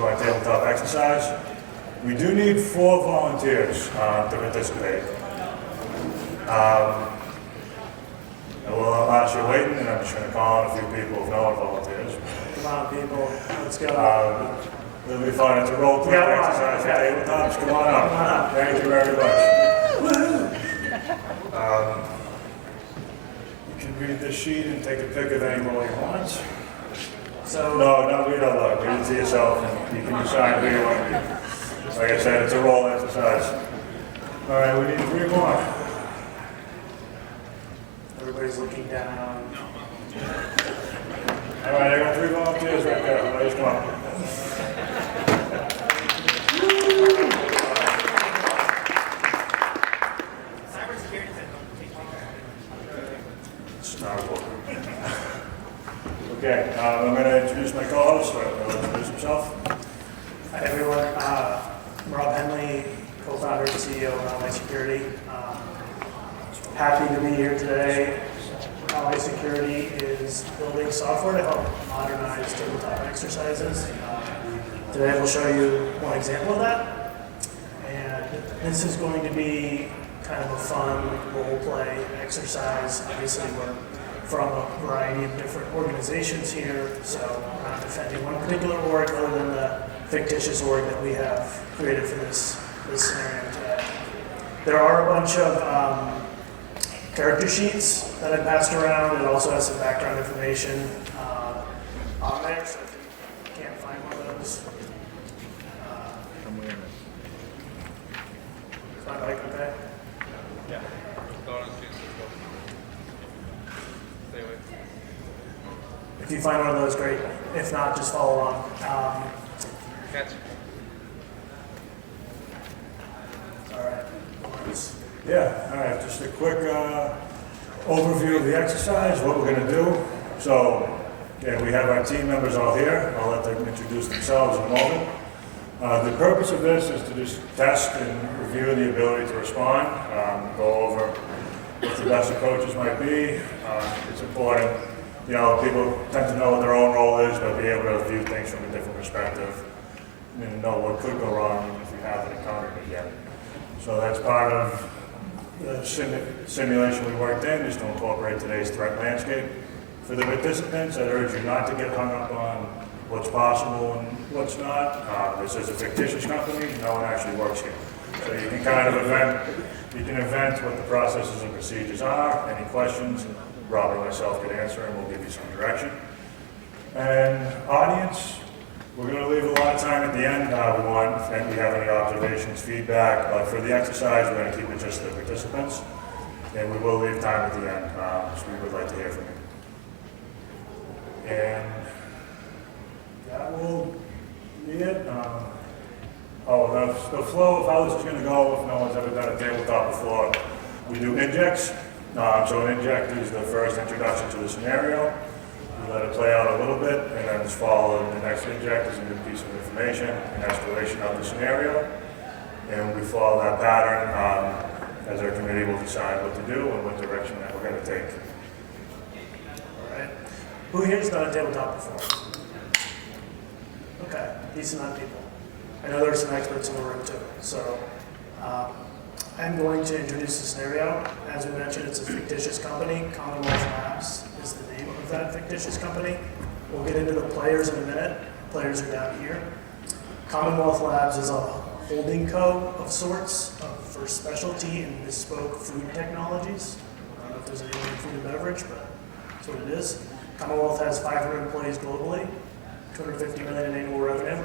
into our tabletop exercise. We do need 4 volunteers to participate. And we'll ask you waiting, and I'm just going to call on a few people if no one volunteers. Come on, people, let's go. It'll be fun. It's a role play exercise for tabletops. Come on up. Come on up. Thank you very much. You can read this sheet and take a pic of any role you want. So No, don't read out loud. Read it to yourself, and you can decide who you want to be. Like I said, it's a role exercise. All right, we need 3 more. everybody's looking down. All right, I got 3 volunteers right there. Ladies, come on. Okay, I'm going to introduce my co-host. I'll introduce himself. Hi, everyone. I'm Rob Henley, co-founder and CEO of Henley Security. Happy to be here today. Henley Security is building software to help modernize tabletop exercises. Today we'll show you one example of that. And this is going to be kind of a fun role play exercise. Obviously, we're from a variety of different organizations here, so we're not defending one particular org other than the fictitious org that we have created for this scenario today. There are a bunch of character sheets that I passed around. It also has some background information on there, so if you can't find one of those. Is my mic okay? Yeah. Stay away. If you find one of those, great. If not, just follow along. Catch. All right. Yeah, all right, just a quick overview of the exercise, what we're going to do. So, yeah, we have our team members all here. I'll let them introduce themselves in a moment. The purpose of this is to just test and review the ability to respond, go over what the best approaches might be. It's important, you know, people tend to know what their own role is, but be able to view things from a different perspective and know what could go wrong even if you haven't encountered it yet. So that's part of the simulation we worked in, is to incorporate today's threat landscape. For the participants, I'd urge you not to get hung up on what's possible and what's not. This is a fictitious company, no one actually works here. So you can kind of invent what the processes and procedures are. Any questions, Rob or myself could answer, and we'll give you some direction. And audience, we're going to leave a lot of time at the end. If we have any observations, feedback, but for the exercise, we're going to keep it just the participants. And we will leave time at the end, so we would like to hear from you. And that will be it. The flow of how this is going to go, if no one's ever done a tabletop before, we do injects. So an inject is the first introduction to the scenario. We let it play out a little bit, and then it's followed. The next inject is a new piece of information, an exploration of the scenario. And we follow that pattern as our committee will decide what to do and what direction that we're going to take. All right. Who here has done a tabletop before? Okay, decent amount of people. I know there are some experts in the room too. So I'm going to introduce the scenario. As we mentioned, it's a fictitious company. Commonwealth Labs is the name of that fictitious company. We'll get into the players in a minute. Players are down here. Commonwealth Labs is a holding co of sorts for specialty and bespoke food technologies. I don't know if there's anyone in food and beverage, but that's what it is. Commonwealth has 500 employees globally, $250 million in annual revenue.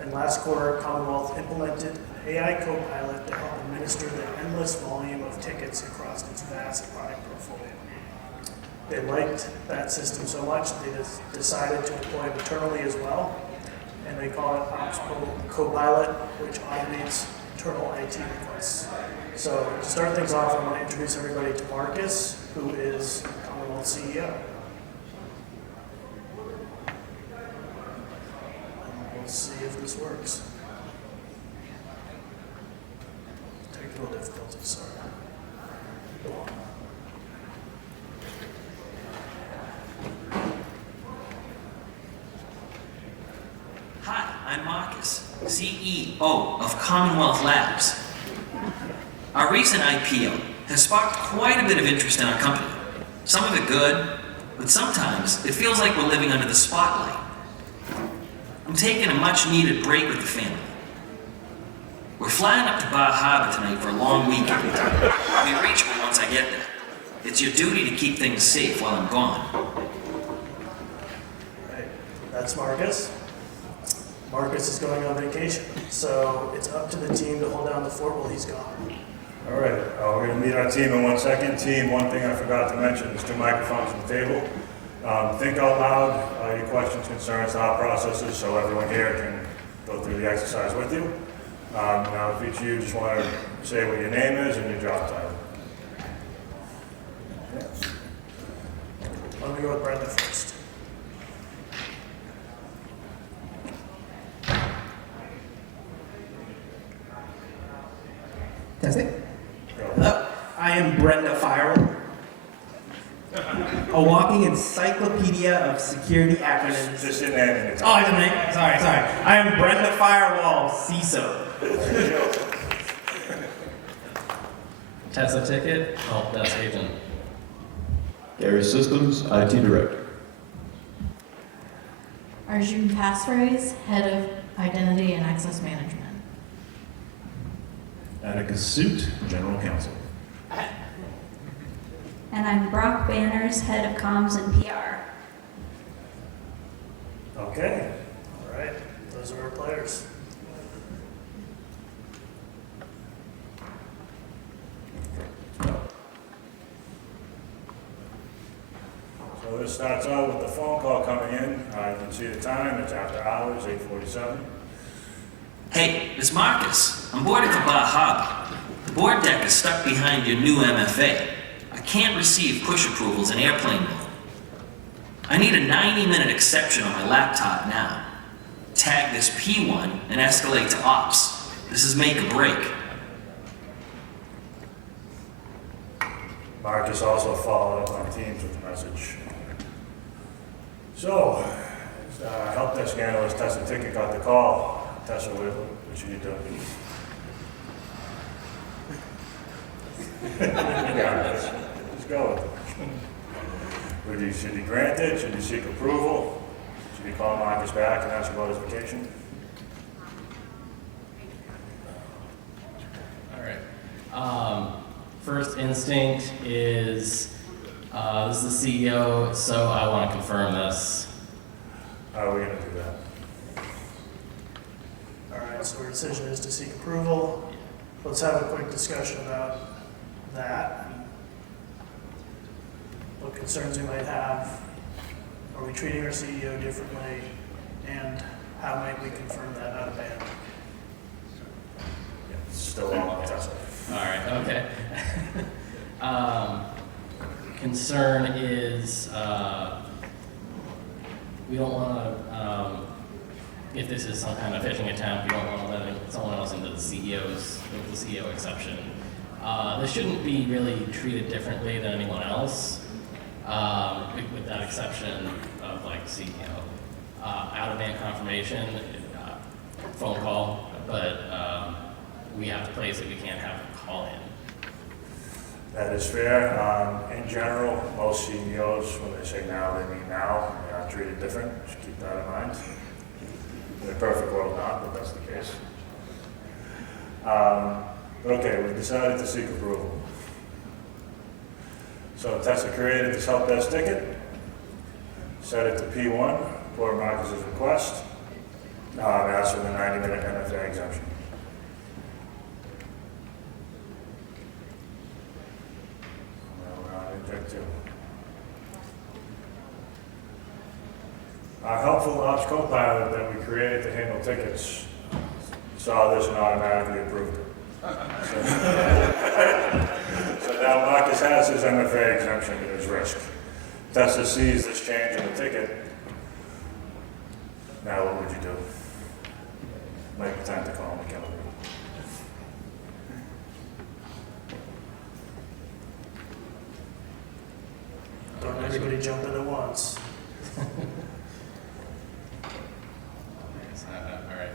And last quarter, Commonwealth implemented an AI co-pilot to help administer the endless volume of tickets across its vast product portfolio. They liked that system so much, they decided to deploy it internally as well. And they call it Ops Co-Pilot, which automates internal IT requests. So to start things off, I want to introduce everybody to Marcus, who is Commonwealth CEO. Let's see if this works. Technical difficulties, sorry. Hi, I'm Marcus, CEO of Commonwealth Labs. Our recent IPO has sparked quite a bit of interest in our company. Some of it good, but sometimes it feels like we're living under the spotlight. I'm taking a much-needed break with the family. We're flying up to Bar Harbor tonight for a long weekend. I'll be reachable once I get there. It's your duty to keep things safe while I'm gone. Right. That's Marcus. Marcus is going on vacation, so it's up to the team to hold down the fort while he's gone. All right, we're going to meet our team in 1 second. Team, one thing I forgot to mention, there's 2 microphones on the table. Think out loud, your questions, concerns, thought processes, so everyone here can go through the exercise with you. Now, if each of you just want to say what your name is and your job title. Let me go with Brenda first. That's it? Go. Hello, I am Brenda Firewall, a walking encyclopedia of security acronyms. Just your name and your Oh, title. it's a name? Sorry. I am Brenda Firewall, CISO. Tessa Ticket, help desk agent. Gary Systems, IT Director. Arjun Passphrase, Head of Identity and Access Management. Atticus Suit, General Counsel. And I'm Brock Banners, Head of Comms and PR. Okay. All right. Those are our players. So this starts out with the phone call coming in. You can see the time, it's after hours, 8:47. Hey, it's Marcus. I'm boarding for Bar Harbor. The board deck is stuck behind your new MFA. I can't receive push approvals in airplane mode. I need a 90-minute exception on my laptop now. Tag this P1 and escalate to ops. This is make or break. Marcus also followed up on Teams with a message. So, help desk analyst Tessa Ticket got the call. Tessa, what should you do? Yeah, let's go. Should he grant it? Should he seek approval? Should he call Marcus back and ask about his vacation? All right. First instinct is this is the CEO, so I want to confirm this. How are we gonna do that? All right. So our decision is to seek approval. Let's have a quick discussion about that. What concerns we might have. Are we treating our CEO differently? And how might we confirm that out of band? It's still on Tessa. All right. Okay. Concern is we don't want to. If this is some kind of phishing attempt, we don't want to let someone else into the CEO exception. This shouldn't be really treated differently than anyone else, with that exception of like CEO. Out-of-band confirmation, phone call, but we have to place it, we can't have a call in. That is fair. In general, most CEOs, when they say now, they mean now. They are treated different. Just keep that in mind. In a perfect world, not, but that's the case. Okay, we decided to seek approval. So Tessa created this help desk ticket, set it to P1, for Marcus's request, asked for the 90-minute MFA exemption. We're on Inject 2. Our helpful ops co-pilot that we created to handle tickets saw this and automatically approved it. So now Marcus has his MFA exemption at his risk. Tessa sees this change in the ticket. Now what would you do? Might be time to call McKinley. Don't everybody jump in at once. All right.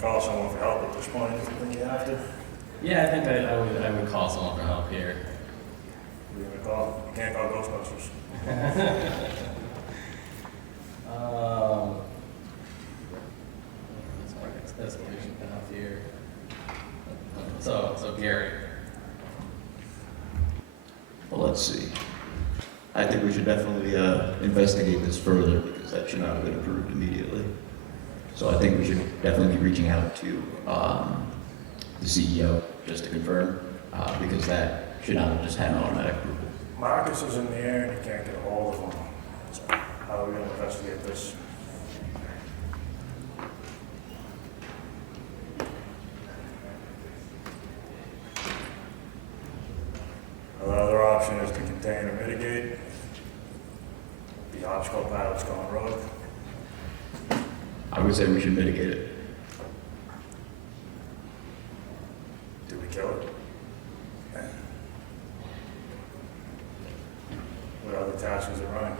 call someone for help at this point if you think you have to. Yeah, I think I would call someone for help here. You're gonna call, you can't call Ghostbusters. That's patient enough here. So Gary. Well, let's see. I think we should definitely investigate this further because that should not have been approved immediately. So I think we should definitely be reaching out to the CEO just to confirm because that should not have just had an automatic approval. Marcus is in the air and you can't get a hold of him. So how are we gonna investigate this? Another option is to contain or mitigate. The obstacle pilot's going rogue. I would say we should mitigate it. Do we kill it? What other tasks is it running?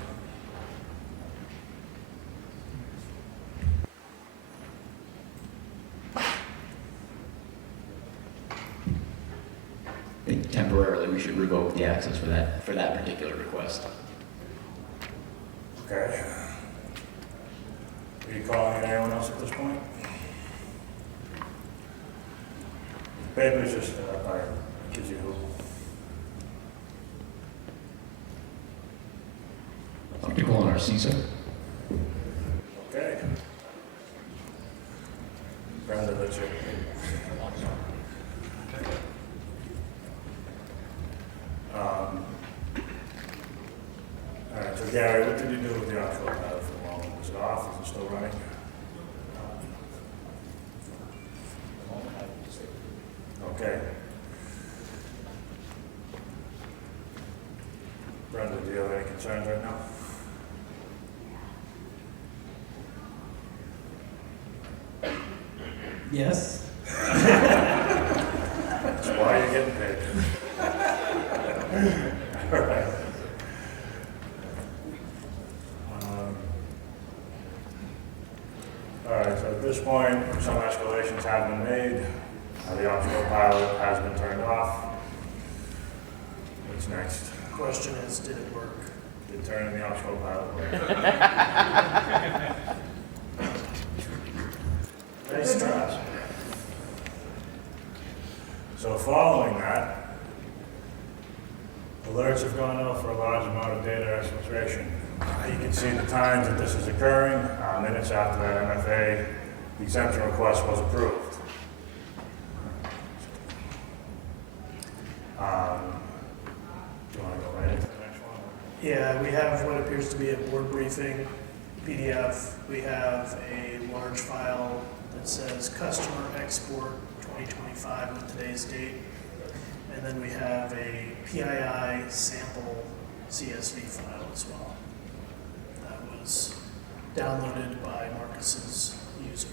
I think temporarily we should revoke the access for that particular request. Okay. Are you calling in anyone else at this point? Paper's just, gives you who. I'm going to call on our CISO. Okay. Brenda, that's you. All right, so Gary, what did you do with the offshore pilot for the moment? Was it off? Is it still running? Okay. Brenda, do you have any concerns right now? Yes. That's why you're getting paid. All right. All right, so at this point, some escalations have been made. The optional pilot has been turned off. What's next? Question is, did it work? Did turning the optional pilot work? Nice try. So following that, alerts have gone out for a large amount of data exfiltration. You can see the times that this is occurring, minutes after that MFA exemption request was approved. Do you want to go right into the next one? Yeah, we have what appears to be a board briefing PDF. We have a large file that says customer export 2025 with today's date. And then we have a PII sample CSV file as well. That was downloaded by Marcus's user.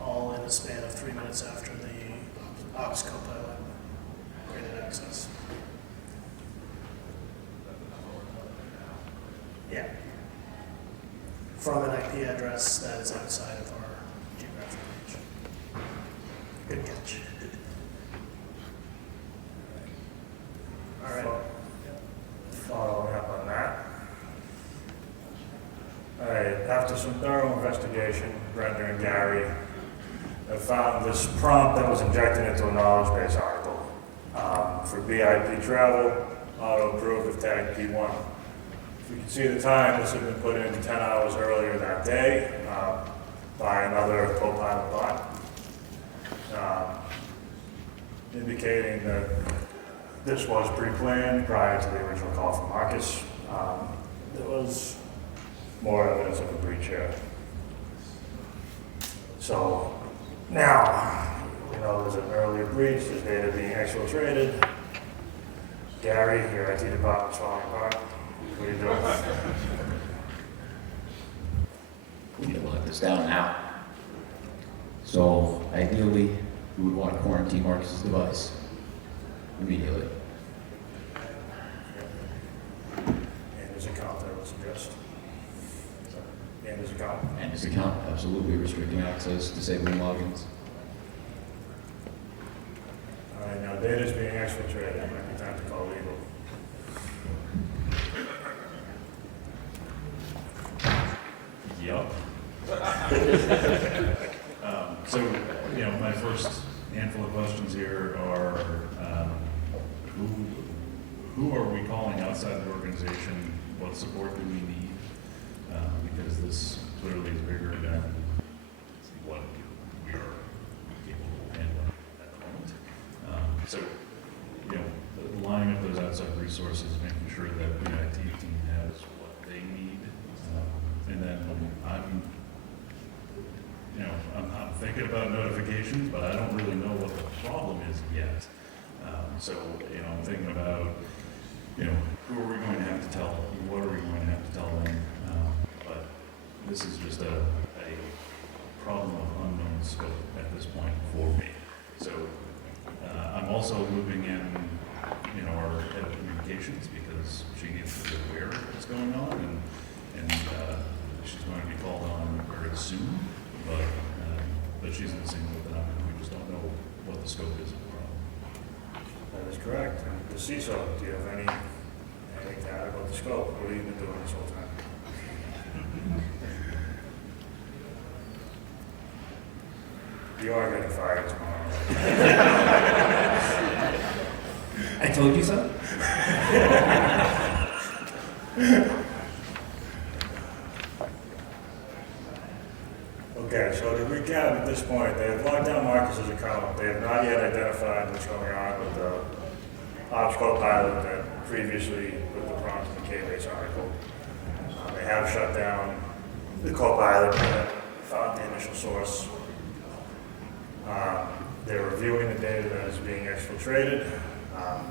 All in a span of 3 minutes after the Ops Copilot granted access. Yeah. From an IP address that is outside of our geographic range. Good catch. All right. Following up on that. All right, after some thorough investigation, Brenda and Gary have found this prompt that was injected into a knowledge base article for BIP travel, auto-approved with tag P1. If you can see the time, this had been put in 10 hours earlier that day by another co-pilot bot, indicating that this was pre-planned prior to the original call from Marcus. There was more evidence of a breach here. So now, we know there's an earlier breach, there's data being exfiltrated. Gary, your IT department's falling apart. What are you doing? We need to lock this down now. So ideally, we would want to quarantine Marcus's device immediately. And his account, I would suggest. And his account. And his account, absolutely restricting access, disabling logins. All right, now data's being exfiltrated, it might be time to call legal. Yup. So, you know, my first handful of questions here are, who are we calling outside the organization? What support do we need? Because this clearly is bigger than what we are capable of handling at the moment. So, you know, lining up those outside resources, making sure that the IT team has what they need. And then I'm thinking about notifications, but I don't really know what the problem is yet. So, you know, I'm thinking about, you know, who are we going to have to tell? What are we going to have to tell them? But this is just a problem of unknown scope at this point for me. So I'm also looping in, you know, our head of communications because she needs to be aware of what's going on, and she's going to be called on very soon. But she's in the same boat that I'm in. We just don't know what the scope is of the problem. That is correct. And the CISO, do you have anything to add about the scope? What have you been doing this whole time? You are getting fired tomorrow. I told you so. Okay, so to recap at this point, they have locked down Marcus's account. They have not yet identified what's going on with the Ops Copilot that previously with the prompt in the K-Base article. They have shut down the Copilot and found the initial source. They're reviewing the data that is being exfiltrated. At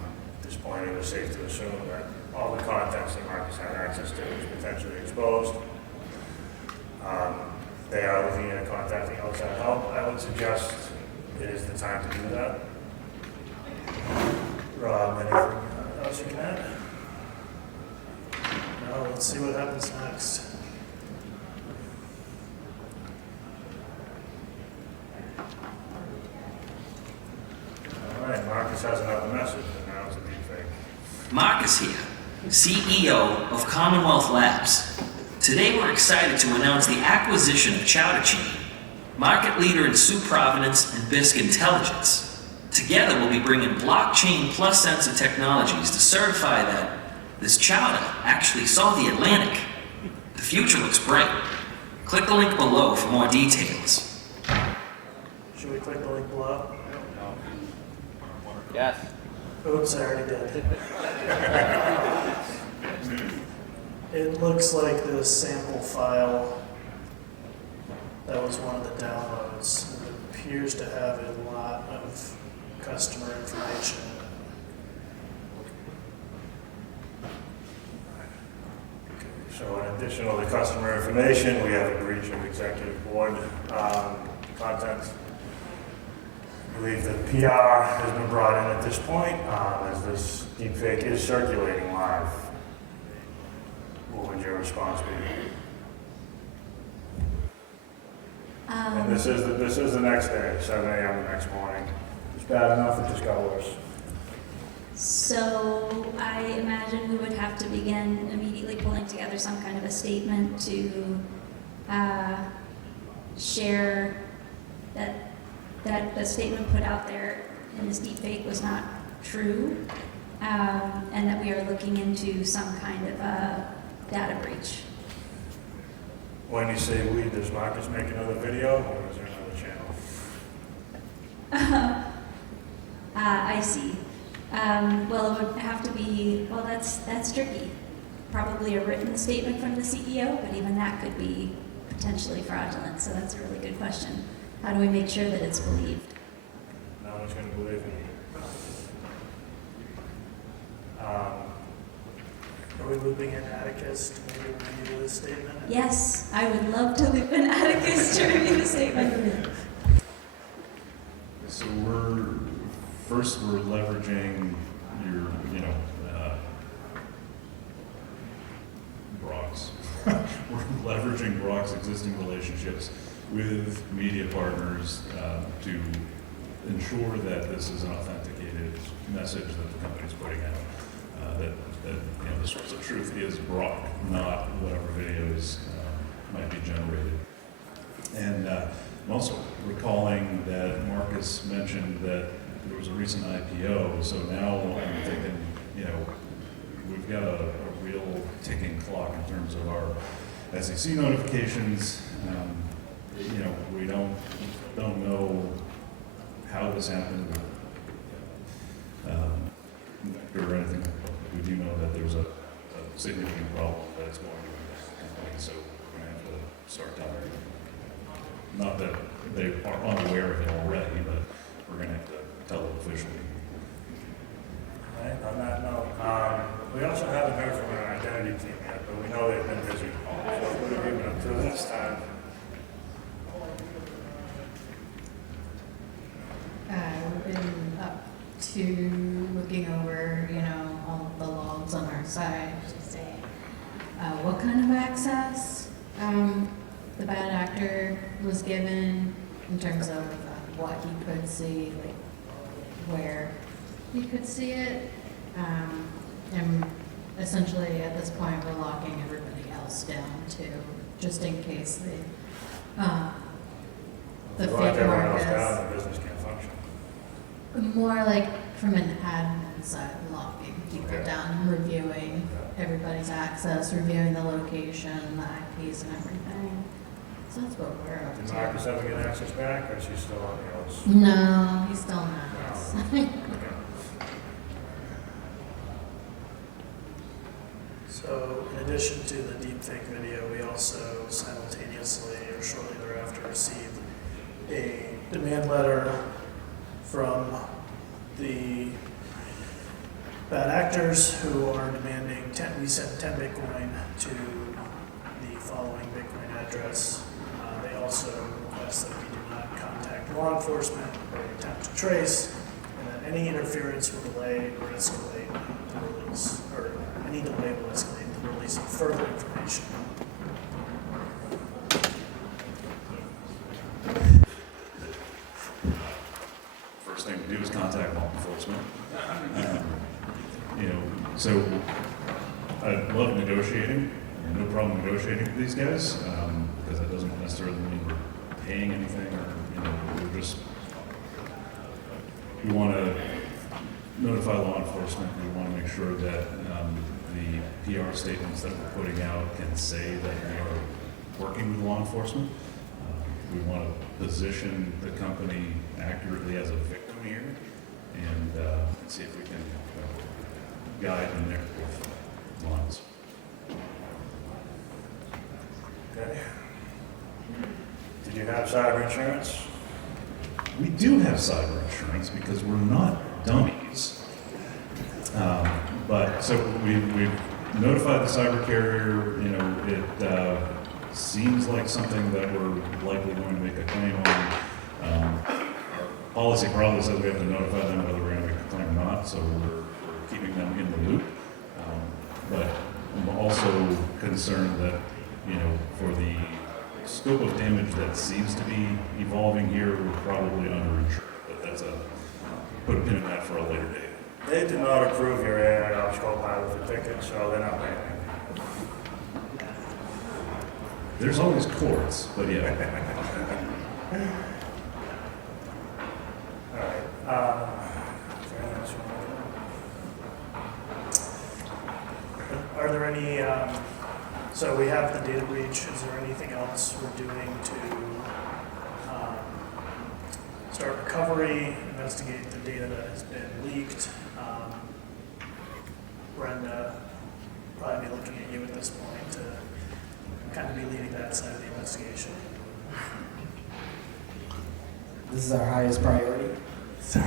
this point, it was safe to assume that all the contents that Marcus had access to was potentially exposed. They are looking at contacting outside help. I would suggest it is the time to do that. Rob, anything else you can add? No, let's see what happens next. All right, Marcus has another message, and now it's a deep fake. Marcus here, CEO of Commonwealth Labs. Today we're excited to announce the acquisition of Chowder Chain, market leader in soup provenance and bisque intelligence. Together we'll be bringing blockchain plus sensor technologies to certify that this chowder actually saw the Atlantic. The future looks bright. Click the link below for more details. Should we click the link below? Yes. Oops, I already did. It looks like the sample file that was one of the downloads. It appears to have a lot of customer information. So in addition to the customer information, we have a breach of executive board content. I believe that PR has been brought in at this point, as this deepfake is circulating live. What would your response be? And this is the next day, 7 a.m. the next morning. It's bad enough, it just got worse. So I imagine we would have to begin immediately pulling together some kind of a statement to share that the statement put out there in this deepfake was not true, and that we are looking into some kind of a data breach. When you say we, does Marcus make another video, or is there another channel? I see. Well, it would have to be, well, that's tricky. Probably a written statement from the CEO, but even that could be potentially fraudulent, so that's a really good question. How do we make sure that it's believed? No one's going to believe me. Are we looping in Atticus to maybe review this statement? Yes, I would love to loop in Atticus to review the statement. So we're leveraging your, Brock's. We're leveraging Brock's existing relationships with media partners to ensure that this is an authenticated message that the company's putting out. That you know, the source of truth is Brock, not whatever videos might be generated. And I'm also recalling that Marcus mentioned that there was a recent IPO, so now I'm thinking, you know, we've got a real ticking clock in terms of our SEC notifications. You know, we don't know how this happened or anything. We do know that there's a significant problem that's going on in the company, so we're going to have to start telling them. Not that they are unaware of it already, but we're going to have to tell them officially. Right, on that note, we also haven't heard from our identity team yet, but we know they've been busy. So what have you been up to this time? We've been up to looking over, you know, all the logs on our side to say what kind of access the bad actor was given in terms of what he could see, like where he could see it. And essentially at this point we're locking everybody else down too, just in case they, the If we lock fake everyone else Marcus. down, the business can't function. More like from an admin side, locking people Okay. down, reviewing everybody's access, reviewing the location, the IPs and everything. So that's what we're up Did to. Marcus ever get access back, or is he still on the others? No, he's still not. Okay. So in addition to the deepfake video, we also simultaneously or shortly thereafter received a demand letter from the bad actors who are demanding we sent 10 Bitcoin to the following Bitcoin address. They also request that we do not contact law enforcement or attempt to trace, and that any interference will delay or escalate the release, or any delay will escalate the release of further information. First thing to do is contact law enforcement. You know, so I love negotiating. No problem negotiating with these guys because that doesn't necessarily mean we're paying anything or, you know, we want to notify law enforcement. We want to make sure that the PR statements that we're putting out can say that we are working with law enforcement. We want to position the company accurately as a victim here and see if we can guide the narrative lines. Okay. Did you have cyber insurance? We do have cyber insurance because we're not dummies. But so we've notified the cyber carrier. You know, it seems like something that we're likely going to make a claim on. Our policy probably says we have to notify them whether we're going to make a claim or not, so we're keeping them in the loop. But I'm also concerned that, you know, for the scope of damage that seems to be evolving here, we're probably underinsured. But that's put a pin in that for a later date. They did not approve your AI Ops Copilot for tickets, so they're not paying anything. There's always courts, but yeah. All right. Is there anything else you want to do? Are there any, so we have the data breach, is there anything else we're doing to start recovery, investigate the data that has been leaked? Brenda, probably be looking at you at this point to kind of be leading that side of the investigation. This is our highest priority. Sorry.